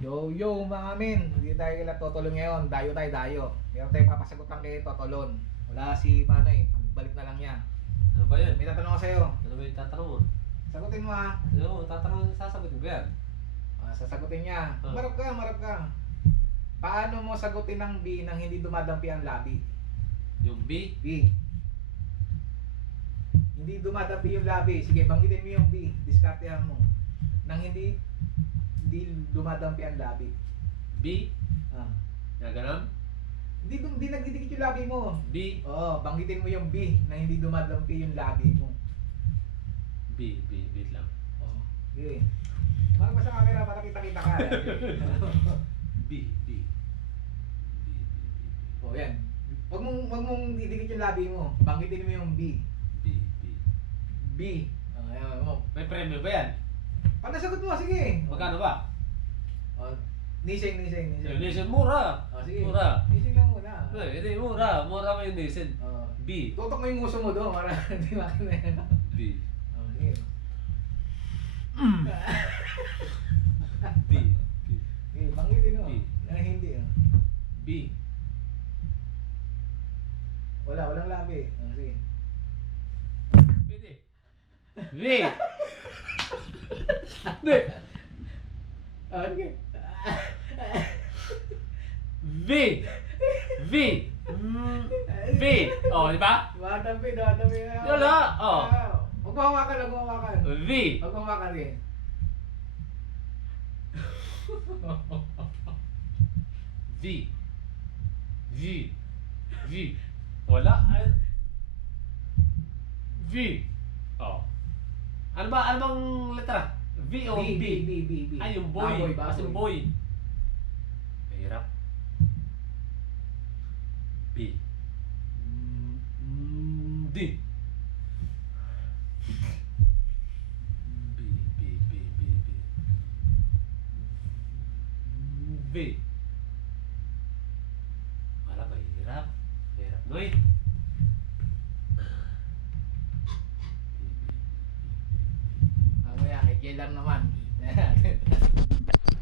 Yo, yo mga men, hindi tayo kila Totolon ngayon, dayo tayo, dayo. Meron tayong papasagutan kay Totolon. Wala si Manoy, balik na lang niya. Ano ba yun? May tatanong ako sa'yo. Ano ba yung tatanong mo? Sagutin mo ha. Ano, tatanong, sasagutin ko yan. Sasagutin niya. Ah. Marap ka, marap ka. Paano mo sagutin ng B nang hindi dumadampi ang labi? Yung B, B. Hindi dumadampi yung labi. Sige, banggitin mo yung B. Diskartehan mo. Nang hindi dumadampi ang labi. B, Ah. na ganon. Hindi nagdidikit yung labi mo. B, Oo, banggitin mo yung B na hindi dumadampi yung labi mo. B, B lang. Oo. Okay. Marap ka sa camera para kita-kita ka. B, B. B. Oh, yan. Wag mong didikit yung labi mo. Banggitin mo yung B. B. B. Ayan mo. May premyo ba yan? Paano sagot mo? Sige. Magkano ba? Oh, nising. Nisin, mura. Oh, sige. Mura. Nising lang muna. Hindi, mura. Mura mo yung nisin. Oh. B. Tutok mo yung nguso mo doon para hindi makina yan. B. Oh, sige. B. Okay, banggitin mo. B. Hindi. Oh. B. Walang labi. Oh, sige. Pwede. B. Hindi. Oh, sige. V. V. V. Oh, di ba? Dumadampi. Wala. Oh. Huwag mo hawakan. V. Huwag mo hawakan eh. V. V. V. Wala. V. Oh. Ano bang letra? V o B? B. Ay, yung boy. As in boy. Mahirap. B. D. B. V. Wala, mahirap. Mahirap, Noy. Mamaya, kay Jay lang naman.